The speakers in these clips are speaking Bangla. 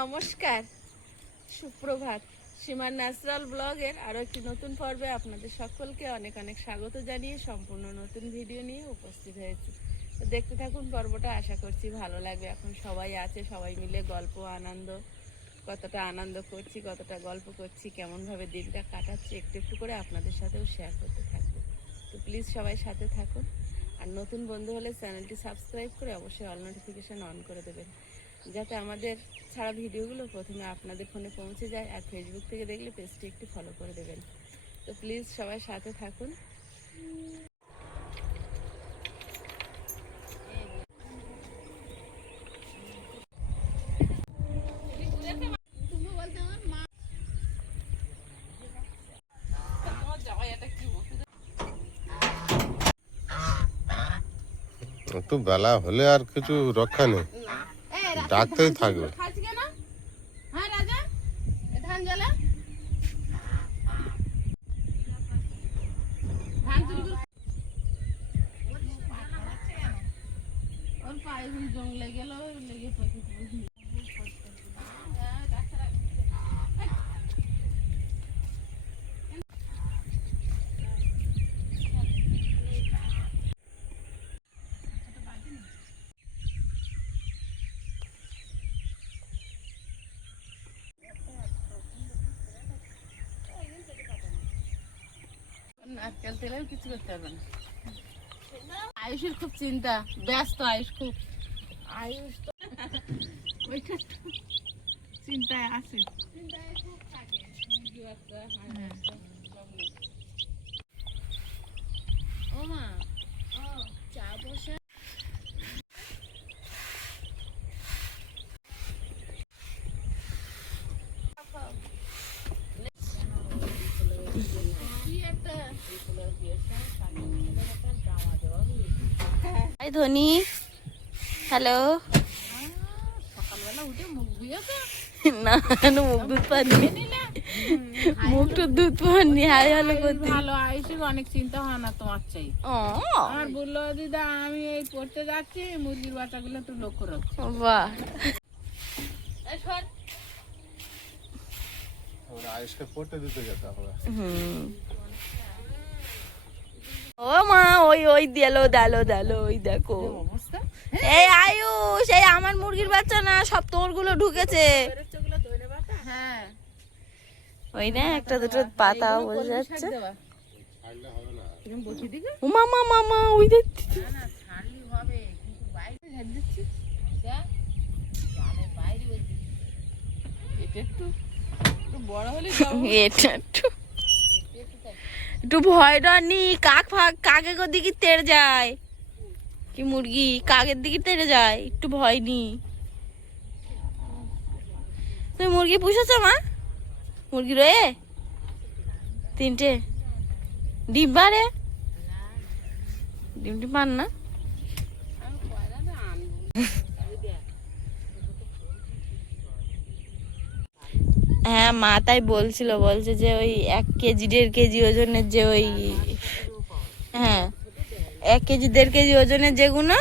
নমস্কার, সুপ্রভাত। সীমার ন্যাচারাল ব্লগের আরও একটি নতুন পর্বে আপনাদের সকলকে অনেক অনেক স্বাগত জানিয়ে সম্পূর্ণ নতুন ভিডিও নিয়ে উপস্থিত হয়েছি। তো দেখতে থাকুন পর্বটা, আশা করছি ভালো লাগবে। এখন সবাই আছে, সবাই মিলে গল্প আনন্দ, কতটা আনন্দ করছি, কতটা গল্প করছি, কেমনভাবে দিনটা কাটাচ্ছি একটু একটু করে আপনাদের সাথেও শেয়ার করতে থাকবো। তো প্লিজ সবাই সাথে থাকুন। আর নতুন বন্ধু হলে চ্যানেলটি সাবস্ক্রাইব করে অবশ্যই অল নোটিফিকেশান অন করে দেবেন, যাতে আমাদের ছাড়া ভিডিওগুলো প্রথমে আপনাদের ফোনে পৌঁছে যায়। আর ফেসবুক থেকে দেখলে পেজটি একটু ফলো করে দেবেন। তো প্লিজ সবাই সাথে থাকুন। একটু বেলা হলে আর কিছু রক্ষা নেই, ডাকতেই থাকবে। নারকেল তেলেও কিছু করতে পারবে না। আয়ুষের খুব চিন্তা, ব্যস্ত আয়ুষ খুব। আয়ুষ তো ওইটা চিন্তায় আছে। ও মা, চা বসা। হাই ধনি, হ্যালো। সকালবেলা উঠে মুখ ধুয়েছে? না, মুখ দুধ পানি, মুখ তো দুধ পানি। হাই হ্যালো করতে ভালো। আয়ুষের অনেক চিন্তা হয় না তোমার চাই। আমার বললো দিদা আমি এই পড়তে যাচ্ছি, মুরগির বাচ্চাগুলো একটু লক্ষ্য রাখছি। বাহ, আয়েশকে পড়তে দিতে যেতে হবে। ও মা, ওই ওই দেলো ওই দেখো এই আয়ুষ, এই আমার মুরগির বাচ্চা না, সব তোরগুলো ঢুকেছে। হ্যাঁ, ওই না একটা দুটো পাতা বোঝা যাচ্ছে। ও মামা মামা, ওই দেখ এটা একটু ভয় ডর নি। কাক ফাক, কাকের দিকে তেড়ে যায় কি মুরগি, কাকের দিকে তেড়ে যায়, একটু ভয় নি। তুমি মুরগি পুষেছো মা? মুরগি রয়ে 3টে ডিম পারে? ডিমটি পান না? হ্যাঁ মা তাই বলছিল, বলছে যে ওই 1 কেজি 1.5 কেজি ওজনের যে ওই, হ্যাঁ 1 কেজি 1.5 কেজি ওজনের যেগুলো,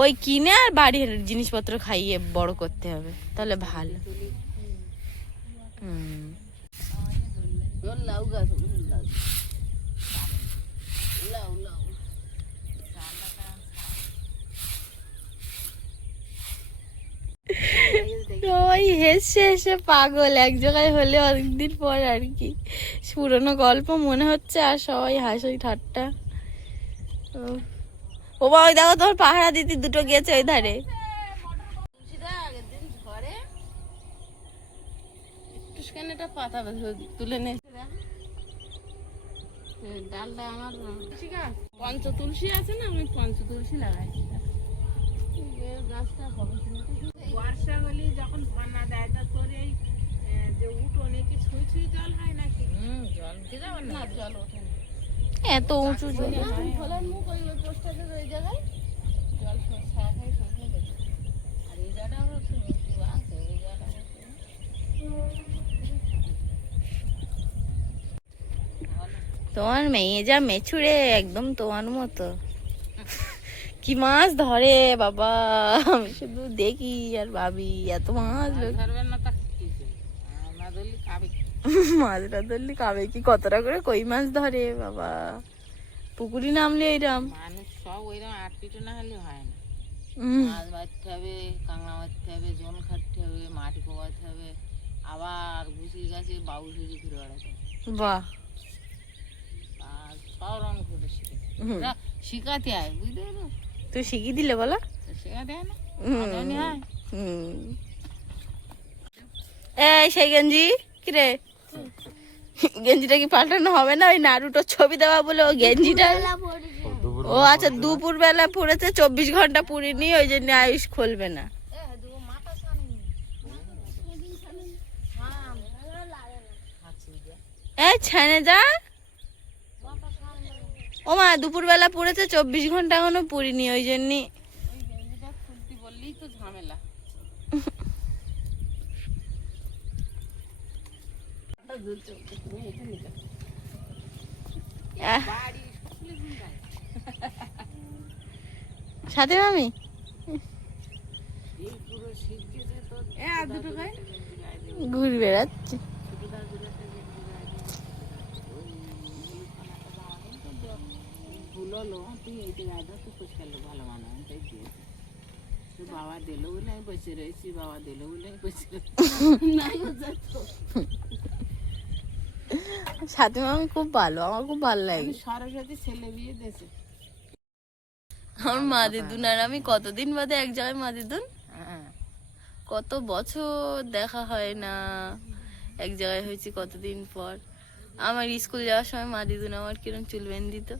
ওই কিনে আর বাড়ির জিনিসপত্র খাইয়ে বড় করতে হবে, তাহলে ভালো। সবাই হেসে হেসে পাগল, এক জায়গায় হলে অনেকদিন পর আর কি, পুরোনো গল্প মনে হচ্ছে আর সবাই হাসি ঠাট্টা। ও বাবা, ওই দেখো তোমার পাহারা দিদি দুটো গেছে ওই ধারে। পাতা তুলে নে, ডালটা আমার পঞ্চ তুলসী আছে না, আমি পঞ্চ তুলসী লাগাই। গাছটা হবে বর্ষা হলে যখন ধান্না দেয়, তা তোর এই যে উঠোনে কি ছুঁই ছুঁই জল হয় নাকি? জল কি যাবে না, জল ওঠে না, এত উঁচু জল। ভোলার মুখ ওই পোস্টারের ওই জায়গায় জল ছায়া খাই সংখ্যা দেবে। আর এই জায়গাটা আমার আছে, এই জায়গাটা তোমার মেয়ে যা মেছুড়ে, একদম তোমার মতো। কি মাছ ধরে বাবা, আমি শুধু দেখি আর ভাবি এত মাছ ধরবেন না তা কিছু না ধরলে খাবে কি? মাছটা ধরলি খাবে কি, কতটা করে কই মাছ ধরে বাবা, পুকুরি নামলে এইরাম। মানুষ সব ওইরকম আট পিটু না হলে হয় না। উম, মাছ মারতে হবে, কাঁকড়া মারতে হবে, জল খাটতে হবে, মাটি কোবাতে হবে, আবার গুছি গাছে বাবু সুজি ঘুরে বেড়াতে হবে। বাহ। আর সব রকম করে শিখেছে। হুম। ওরা শিখাতে হয়, বুঝতে পারো? তুই শিখিয়ে দিলে বলো। শেখাতে হয় না? হুম। আদানি হয়। হুম। এই সেই গেঞ্জি কিরে, গেঞ্জিটা কি পাল্টানো হবে না? ওই নারুটোর ছবি দেওয়া বলে ও গেঞ্জিটা, ও আচ্ছা দুপুর বেলা পড়েছে, 24 ঘন্টা পুরিনি, ওই জন্য আয়ুষ খুলবে না। এই ছানে যা, ও মা দুপুর বেলা পড়েছে, 24 ঘন্টা এখনো পুরিনি, ওই জন্য। ওই গেঞ্জিটা খুলতে বললেই তো ঝামেলা। বাড়ি সকলে ঝুমকায়। সাথে মামি এই পুরো শিখতেছে তো আর দুটো খাই গেঞ্জি গায়ে দিয়ে। ঘুরে বেড়াচ্ছে। ছোটদা দুটো একটা গেঞ্জি গায়ে দিয়ে। ওই খানাটা জামা নেই তো দেখ। ভুল হলো, তুই এইটা গায়ে দাও তো পরিষ্কার লোক ভালো মানো, আমি তাই দিয়েছি। তো বাবা দিল বলে আমি বসে রয়েছি, বাবা দিল বলে আমি বসে রয়েছি। নাই ও যাচ্ছ। সাথে মামি খুব ভালো, আমার খুব ভালো লাগে। আমি সরস্বতী ছেলে বিয়ে দিয়েছে। আমার মা দিদুন আর আমি কতদিন বাদে এক জায়গায়, মা দিদুন হ্যাঁ, কত বছর দেখা হয় না, এক জায়গায় হয়েছি কতদিন পর। আমার স্কুল যাওয়ার সময় মা দিদুন আমার কিরম চুল বেঁধে দিত,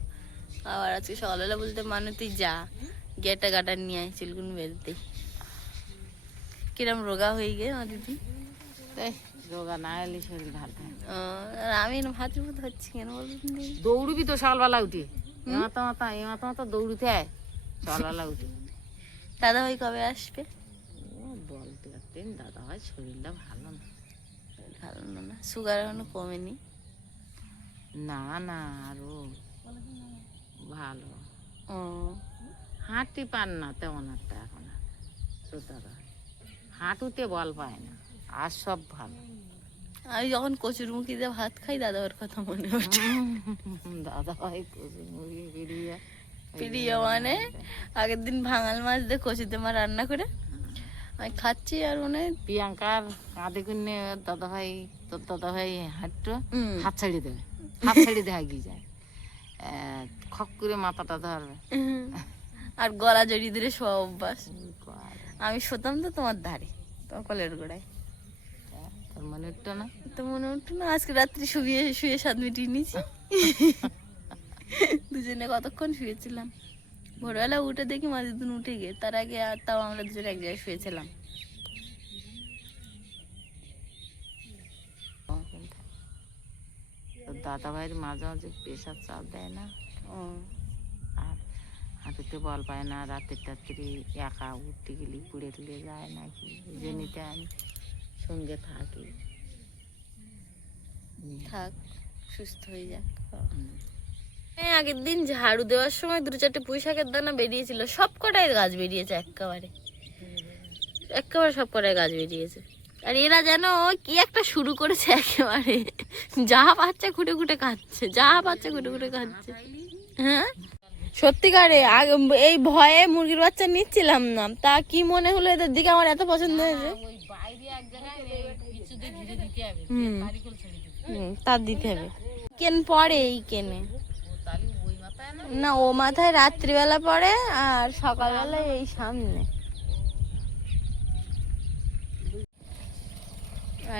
আবার আজকে সকালবেলা বলতে মানে তুই যা গেটা গাটার নিয়ে আয় চুলগুন বেঁধতে। কিরম রোগা হয়ে গে মা দিদি। তাই রোগা না এলে শরীর ভালো থাকে। আর আমি হাতের মতো হচ্ছি কেন বলুন দিদি? দৌড়বি তো সকালবেলা উঠে, এ মাথা মাথা দৌড়িতে হয় সকালবেলা উঠে। দাদা ভাই কবে আসবে? ও বলতে পারতেন দাদা ভাই শরীরটা ভালো না। ভালো না, সুগার এখনো কমেনি? না না আরো ভালো, ও হাঁটতে পান না তেমন একটা এখন আর। তো দাদা হাঁটুতে বল পায় না, আর সব ভালো। আমি যখন কচুর মুখি দিয়ে ভাত খাই দাদার কথা মনে ওঠে। দাদা ভাই কচুর মুরগি বেরিয়ে প্রিয় মানে আগের দিন ভাঙাল মাছ দিয়ে কচুতে মা রান্না করে আমি খাচ্ছি, আর মনে হয় প্রিয়াঙ্কার কাঁধে কিনে দাদা ভাই, তোর দাদা ভাই হাঁটতো, হুম। হাত ছাড়িয়ে দেবে, হাত ছাড়িয়ে দেওয়া গিয়ে যায়, খপ করে মাথাটা ধরবে। আর গলা জড়িয়ে ধরে শোয়া অভ্যাস। আমি শোতাম তো তোমার ধারে, তোমার কলের গোড়ায়। তোর মনে উঠতো না? তো মনে উঠতো না, আজকে রাত্রি শুয়ে শুয়ে স্বাদ মিটিয়ে নিয়েছি। দুজনে কতক্ষণ শুয়েছিলাম, ভোরবেলা উঠে দেখি মা দিদুন উঠে গিয়ে, তার আগে আর তাও আমরা দুজনে এক জায়গায় শুয়েছিলাম। তোর দাদা ভাইয়ের মাঝে মাঝে প্রেশার চাপ দেয় না, ও আর হাঁটুতে বল পায় না, রাতের রাত্রি একা উঠতে গেলে পুড়ে টুড়ে যায় নাকি, ওই জন্যতে আমি সঙ্গে থাকি। থাক, সুস্থ হয়ে যাক। হ্যাঁ, আগের দিন ঝাড়ু দেওয়ার সময় 2-4টে পুঁই শাকের দানা বেরিয়েছিল, সব কটাই গাছ বেরিয়েছে একেবারে, একেবারে সব কটাই গাছ বেরিয়েছে। আর এরা যেন কি একটা শুরু করেছে, একেবারে যা পাচ্ছে খুঁটে খুঁটে খাচ্ছে, যা পাচ্ছে খুঁটে খুঁটে খাচ্ছে। হ্যাঁ সত্যিকারে এই ভয়ে মুরগির বাচ্চা নিচ্ছিলাম না, তা কি মনে হলো এদের দিকে আমার এত পছন্দ হয়েছে। ওই বাইরে এক জায়গায় কিছুতে ঘিরে দিতে হবে, হুম। কারিগর ছেড়ে দিতে তার দিতে হবে। কেন পরে এই কেনে হবে। তাহলে ওই মাথায় না, না, ও মাথায় রাত্রিবেলা পড়ে আর সকালবেলা এই সামনে।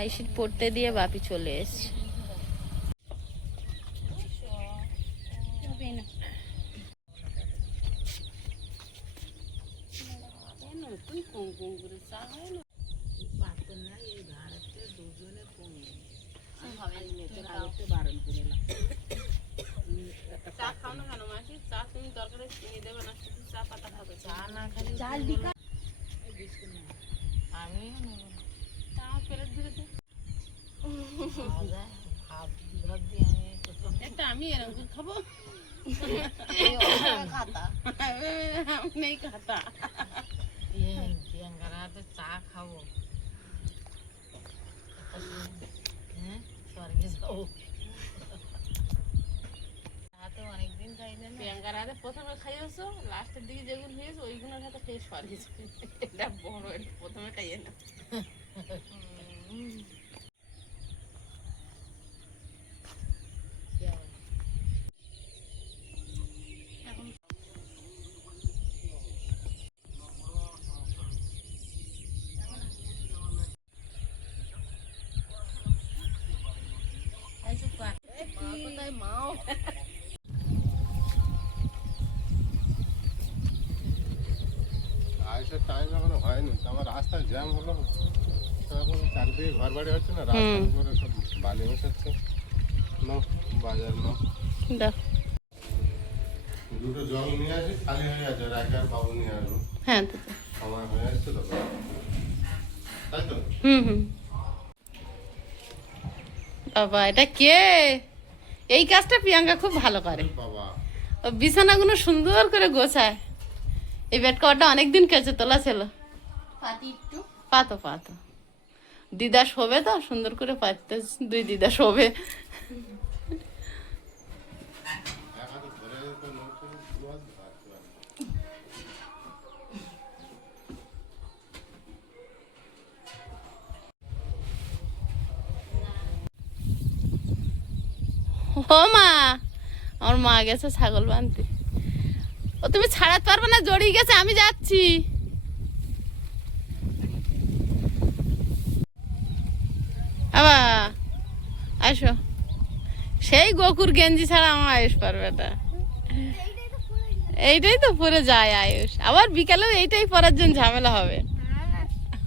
আইসিট পড়তে দিয়ে বাপি চলে এসছে। তুই কম কম করে চা হয় না, পারতেন না এই ভারতে দুজনে কমে বারণ করে চা খাও না কেন মাসি? চা তুমি দরকারে চিনি দেবে না, শুধু চা পাতা খাবে। চা না খালি আমি চা ফেরত দিলে তো ভাত দিয়ে আমি একটা আমি এরকম খাবো। আমি নেই খাতা। প্রিয়াঙ্কার হাতে চা খাবো, হ্যাঁ স্বর্গে যাবো। হাতে অনেকদিন খাই না। প্রিয়াঙ্কার হাতে প্রথমে খাইয়েছো, লাস্টের দিকে যেগুলো হয়েছে ওইগুলোর হাতে খেয়ে সরি। এটা বড়, এটা প্রথমে খাইয়ে না। আইসার টাইম এখনো হয়নি, তো আমার রাস্তায় জ্যাম হলো, তো এখন চারিদিকে ঘর বাড়ি হচ্ছে না, রাস্তার উপরে সব বালি বসাচ্ছে। নাও বাজার নাও, দুটো জল নিয়ে আসি, খালি হয়ে আছে, রাখে আর বাবু নিয়ে আসবো। হ্যাঁ সময় হয়ে আসছে তো, তাই তো। বাবা এটা কে? এই কাজটা প্রিয়াঙ্কা খুব ভালো করে। বাবা ও বিছানাগুলো সুন্দর করে গোছায়। এই বেড কভারটা অনেকদিন কেচে তোলা ছিল। পাতো পাতো দিদা শোবে তো সুন্দর করে পাততে, দুই দিদা শোবে। এক হাতে ধরে তো নড়ছে, দু হাত ধরতে পারে। ও মা, আমার মা গেছে ছাগল বানতে। ও তুমি ছাড়াতে পারবে না, জড়িয়ে গেছে, আমি যাচ্ছি। আবা আসো, সেই গোকুর গেঞ্জি ছাড়া আমার আয়ুষ পারবে না। এইটাই তো পরে যায় আয়ুষ, আবার বিকালেও এইটাই পরার জন্য ঝামেলা হবে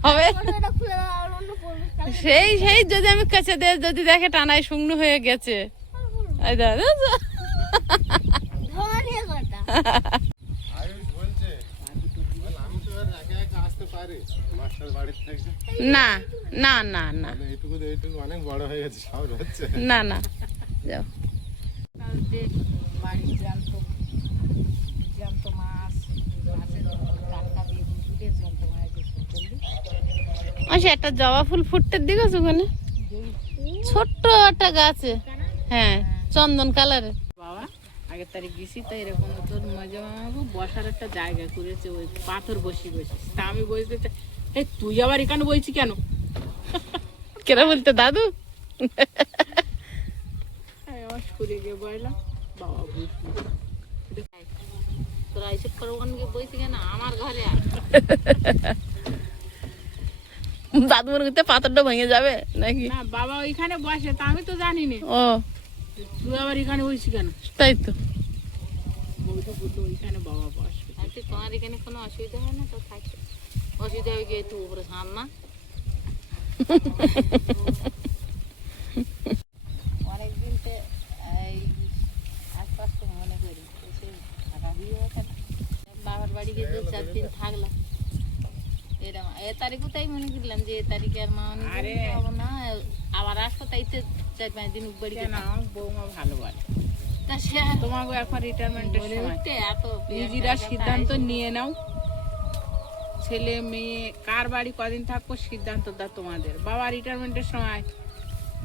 হবে। সেই সেই যদি আমি কাছে দে, যদি দেখে টানায় শুকনো হয়ে গেছে। এই দাদা আয়ুষ বলছে, আমি তো আর একা একা আসতে পারি মাস্টার বাড়ির থেকে। না না না না তাহলে এইটুকু অনেক বড় হয়ে গেছে, সব হচ্ছে না না যাও। বাড়ির জ্যান্ত জ্যান্ত মাছ, মাছের টাটকা দিয়ে জ্যান্ত মাছ আচ্ছা, একটা জবা ফুল ফুটতে দিকেছ ওখানে, ছোট্ট একটা গাছে। হ্যাঁ চন্দন কালারের। বাবা আগের তারিখ গেছি, তো এরকম তোর মজা মামাবু বসার একটা জায়গা করেছে, ওই পাথর বসি বসিস। তা আমি বসতে চাই, এই তুই আবার এখানে বইছি কেন? কেন বলতে দাদু? আমি আমার স্কুলে গিয়ে বললাম, বাবা বুঝলি তোরা এসব করে ওখানে বইছি কেন? আমার ঘরে আয়। দাদু মনে করতে পাথরটা ভেঙে যাবে নাকি? না বাবা ওইখানে বসে, তা আমি তো জানি না। ও তুই আবার এখানে বইছি কেন? তাই তো। বউটা বললো ওইখানে বাবা বসবে। আর তুই তোমার এখানে কোনো অসুবিধা হয় না তো? থাকছে অসুবিধা হয়ে গিয়ে তুই উপরে সাম না। অনেকদিন তো এই আশপাশ তো মনে করি এসে থাকা হয়ে ওঠে না। বাবার বাড়ি গিয়ে 2-4 দিন থাকলাম, এরকম এ তারিখও তাই মনে করলাম যে এ তারিখে আর মা আরে। যাবো না, আবার আসবো, তাই তো 4-5 দিন বাড়ি কেন আমার বৌমা ভালো বলে, তা সে আর তোমাকে এখন রিটায়ারমেন্টের মনে সময় উঠতে এত নিজেরা সিদ্ধান্ত নিয়ে নাও, ছেলে মেয়ে কার বাড়ি কদিন থাকবো সিদ্ধান্ত দা তোমাদের। বাবা রিটায়ারমেন্টের সময়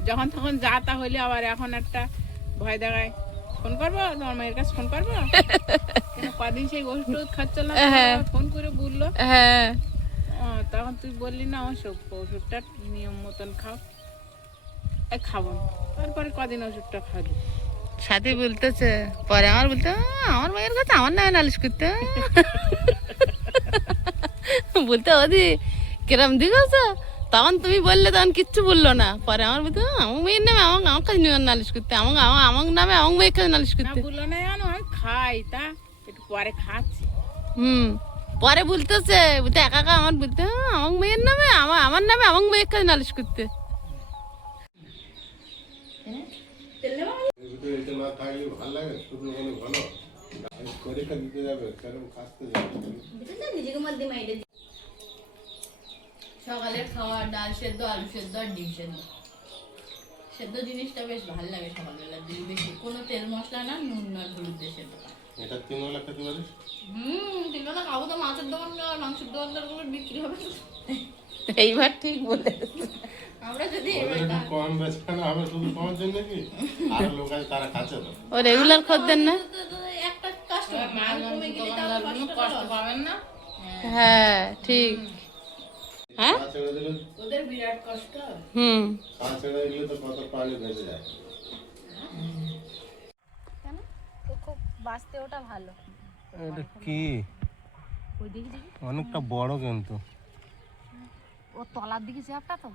যখন তখন যা তা হইলে আবার এখন একটা ভয় দেখায়, ফোন করবো তোমার মায়ের কাছে, ফোন করবো কেন কদিন সেই ওষুধ টষুধ খাচ্ছিল না, ফোন করে বললো। হ্যাঁ তখন তুই বললি না ওষুধ, ওষুধটা নিয়ম মতন খাও। খাবো না, তারপরে কদিন ওষুধটা খাবি। সাথী বলতেছে, পরে আমার বলতে আমার মায়ের কাছে আমার নামে নালিশ করতে বলতে ওদি কিরম দিক আছে। তখন তুমি বললে, তখন কিচ্ছু বললো না। পরে আমার বলতে আমার মেয়ের নামে আমার কাছে নিয়ে নালিশ করতে, আমার নামে আমার মেয়ের কাছে নালিশ না করতে। বললো না জানো, আমি খাই তা একটু পরে খাচ্ছি। পরে বলতেছে, বলতে একা একা আমার বলতে আমার মেয়ের নামে আমার নামে আমার মেয়ের কাছে নালিশ করতে। এটা না থাকলে ভালো লাগে, শুধু মানে ভালো পরীক্ষা দিতে যাবে, সেরকম কাজতে যাবে। সকালে খাওয়া ডাল সেদ্ধ, আলু সেদ্ধ আর ডিম সেদ্ধ। সেদ্ধ জিনিসটা বেশ ভালো লাগে সকালবেলা দিয়ে, বেশি কোনো তেল মশলা না, নুন আর হলুদ দিয়ে সেদ্ধ করা। এটা 3 বেলা খেতে পারিস? তিনবেলা খাবো তো, মাছের দোকান আর মাংসের দোকানদারগুলোর বিক্রি হবে না। এইবার ঠিক বলে। আমরা যদি ওদের একটু কম বেচানো হবে শুধু তোমার জন্য কি? আর লোক আছে তারা খাচ্ছে তো। ও রেগুলার খদ্দের না? একটা কাস্টমার কমে গেলে তাও কষ্ট পাবেন না। হ্যাঁ ঠিক। হ্যাঁ পা ছেড়ে দিলে ওদের বিরাট কষ্ট। পা ছেড়ে দিলে তো কত প্রাণী বেঁচে যায়। কেন তো খুব বাঁচতে ওটা ভালো। এটা কি? ওই দিকে দেখি অনেকটা বড় কিন্তু। ও তলার দিকে চাপটা তো।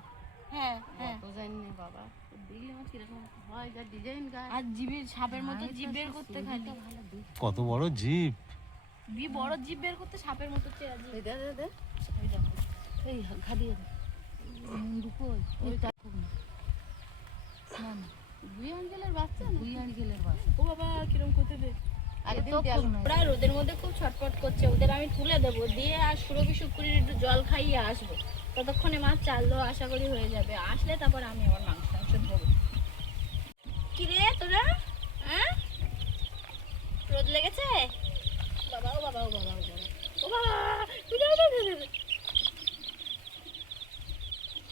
হ্যাঁ হ্যাঁ তো জানি না বাবা, দেখলে আমার কিরকম হয়, যা ডিজাইন গাছ আর জিভের সাপের মতো জিভ বের করতে খালি। কত বড় জিভ! বড় জিভ বের করতে সাপের মতো চেয়ে আছে। এই দে দে এই দেখো, এই ঘা দিয়ে দে মুন্ডুকো ওইটা খুব না না, দুই আঙ্কেলের বাচ্চা না, দুই আঙ্কেলের বাচ্চা। ও বাবা কিরম করতে দে। ওরা রোদের মধ্যে খুব ছটফট করছে, ওদের আমি তুলে দেবো দিয়ে আর সুরভি শুকুরির একটু জল খাইয়ে আসবো, ততক্ষণে মাছ চাল দেওয়া আশা করি হয়ে যাবে। আসলে তারপর আমি আবার মাংস দেবো। কি রে তোরা, হ্যাঁ রোদ লেগেছে? বাবা ও বাবা ও বাবা ও বাবা ও বাবা,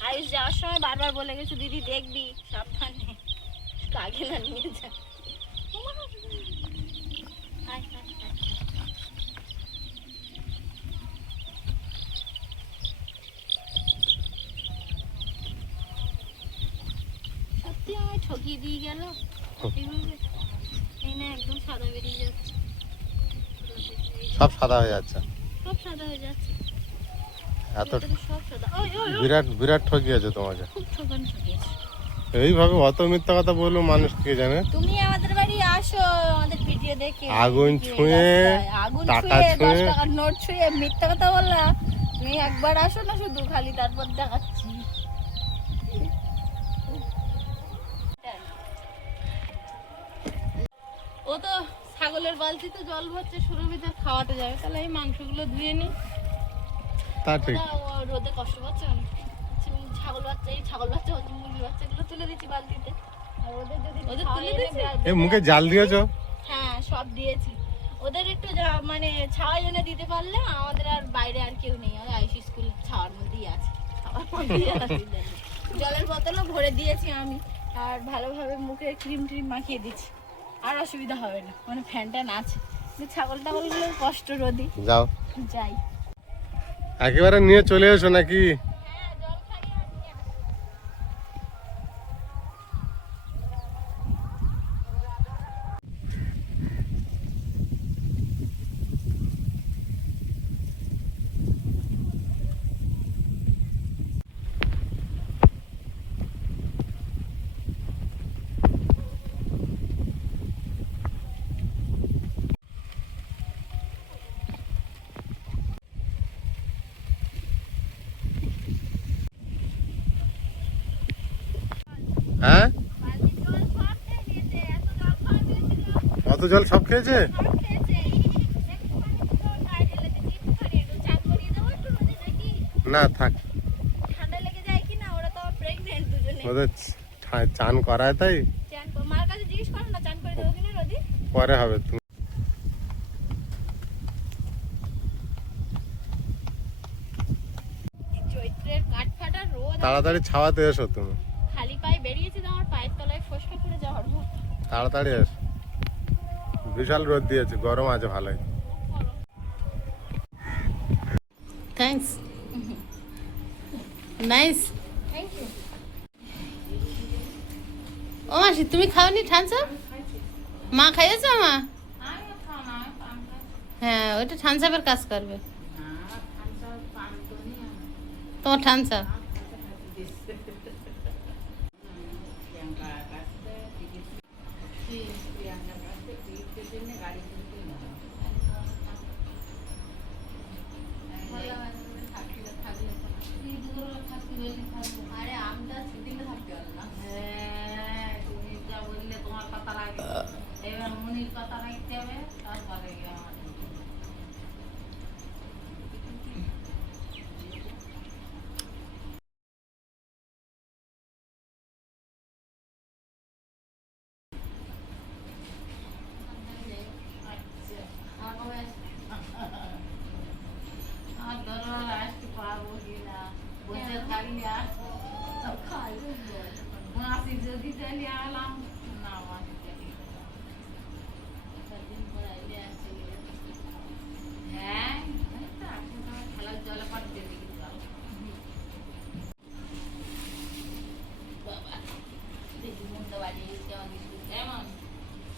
আয়ুষ যাওয়ার সময় বারবার বলে গেছো দিদি দেখবি সাবধানে কাকে না নিয়ে যা। আয়, আয়, আয়। সত্যি আমায় ঠকিয়ে দিয়ে গেল এইভাবে। এই না একদম সাদা বেরিয়ে যাচ্ছে, সব সাদা হয়ে যাচ্ছে। সব সাদা হয়ে যাচ্ছে, এত ভেতরে সব সাদা। ওই ওই ওই, বিরাট বিরাট ঠকিয়েছে তোমাকে। খুব ঠকিয়েছে। এইভাবে অত মিথ্যা কথা বললো মানুষ কে জানে। তুমি আমাদের বাড়ি আসো, আমাদের ভিডিও দেখে আগুন ছুঁয়ে, আগুন টাকা ছুঁয়ে, 10 ছুঁয়ে। টাকার নোট ছুঁয়ে মিথ্যা কথা বললা। তুমি একবার আসো না শুধু, খালি তারপর দেখাচ্ছি। ও তো ছাগলের বালতিতে জল ভরছে, সুরভিতে খাওয়াতে যাবে, তাহলে এই মাংসগুলো ধুয়ে নি। তা ঠিক। রোদে কষ্ট পাচ্ছে অনেক। ছাগল বাচ্চা, এই ছাগল বাচ্চা মুরগি বাচ্চাগুলো তুলে দিচ্ছি বালতিতে। আর ওদের যদি তুলে দিচ্ছি, এ মুখে জাল দিয়েছো? হ্যাঁ সব দিয়েছি। ওদের একটু মানে ছাওয়া এনে দিতে পারলে আমাদের আর বাইরে আর কেউ নেই, আর আইসি স্কুল ছাওয়ার মধ্যেই আছে, ছাওয়ার মধ্যেই আছে। জলের বোতলও ভরে দিয়েছি আমি, আর ভালোভাবে মুখে ক্রিম ট্রিম মাখিয়ে দিচ্ছি, আর অসুবিধা হবে না, মানে ফ্যান ট্যান আছে। কিন্তু ছাগল টাগলগুলো কষ্ট রোদি। যাও যাই, একেবারে নিয়ে চলে এসো নাকি? হ্যাঁ জল খাইয়ে আসি। হ্যাঁ, বালতি জল সব খেয়ে নিয়েছে, এত জল খাওয়া দিয়েছিল, অত জল সব খেয়েছে? সব খেয়েছে। একটুখানি জল গায়ে ঢেলে দিচ্ছি, একটুখানি একটু চান করিয়ে দেবো একটু রোদে নাকি? না থাক, ঠান্ডা লেগে যায় কি না, ওরা তো প্রেগনেন্ট দুজনে। ওদের চান করায় তাই মার কাছে জিজ্ঞেস করো না চান করে দেবো কিনা রোদি। পরে হবে। তুমি চৈত্রের কাঠ ফাটা রোদ, তাড়াতাড়ি ছাওয়াতে এসো তুমি, খালি পায়ে বেরিয়েছি তো আমার পায়ের তলায় ফসকা পড়ে যাওয়ার মতো। তাড়াতাড়ি এসো। বিশাল রোদ দিয়েছে, গরম আছে ভালোই। Thanks, nice. Thank you. ও মাসি তুমি খাওনি ঠানসা? মা খাইয়েছো মা? হ্যাঁ ওইটা ঠানসাপের কাজ করবে। তোমার ঠানসা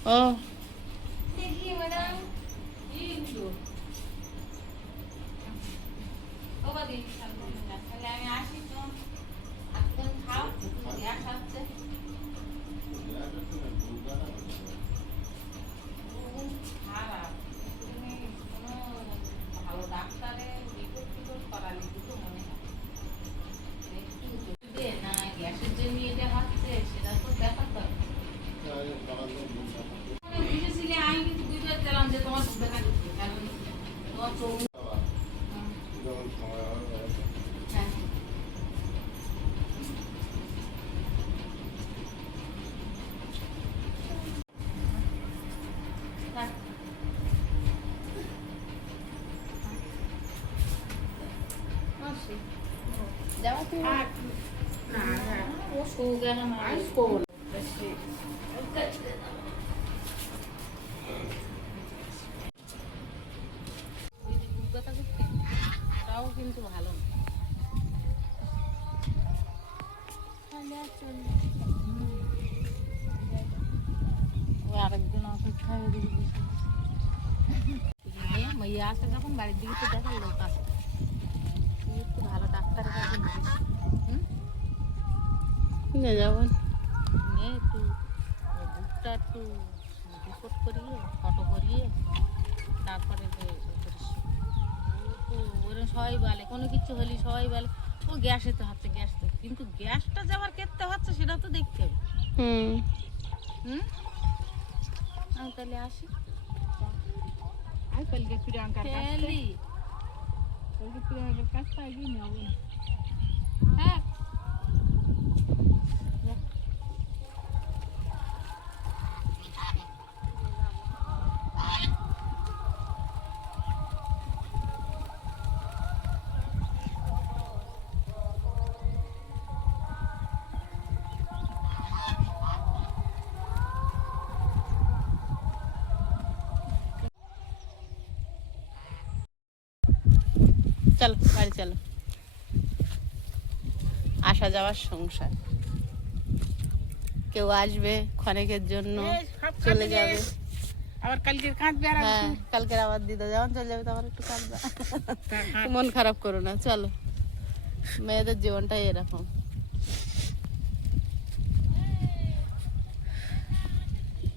ও देखिए मैडम বাবা দিন তাহলে আমি আসি তো একদম খাও গ্যাস হচ্ছে খারাপ তুমি কোনো ভালো ডাক্তারের রিপোর্ট টিপোর্ট করালে দুটো মনে হয় একটু দে না গ্যাসের জন্য এটা হচ্ছে সেটা তো ব্যাপার তো বুঝেছিলে আমি কিন্তু বুঝতে পারছিলাম যে তোমার দেখা দিচ্ছে কারণ তোমার চোখ যখন সময় হবে হ্যাঁ যাওয়া তো ও সুগার আমার স্কুল তাও কিন্তু ভালো না ও আরেকজন অপেক্ষায় ওদিকে বসে মাইয়া আসে যখন বাড়ির দিকে তো দেখার লোক আসে তুই একটু ভালো ডাক্তারের কাছে নিয়ে নিয়ে যাবো নে একটু বুকটা একটু রিপোর্ট করিয়ে ফটো করিয়ে তারপরে ওরা সবাই বলে কোনো কিছু হলে সবাই বলে ও গ্যাসেতে হচ্ছে গ্যাসতে কিন্তু গ্যাসটা যে আবার কেটে হচ্ছে সেটা তো দেখতে হবে হুম হুম আমি তাহলে আসি আর কালকে প্রিয়াঙ্কার খেলি কালকে প্রিয়াঙ্কার কাছটা গিয়ে নেবো হ্যাঁ চলো বাড়ি চলো আসা যাওয়ার সংসার কেউ আসবে ক্ষণিকের জন্য চলে যাবে আবার কালকের কাঁদবে আর হ্যাঁ কালকের আবার দিদা যখন চলে যাবে তখন একটু কাঁদবে মন খারাপ করো না চলো মেয়েদের জীবনটাই এরকম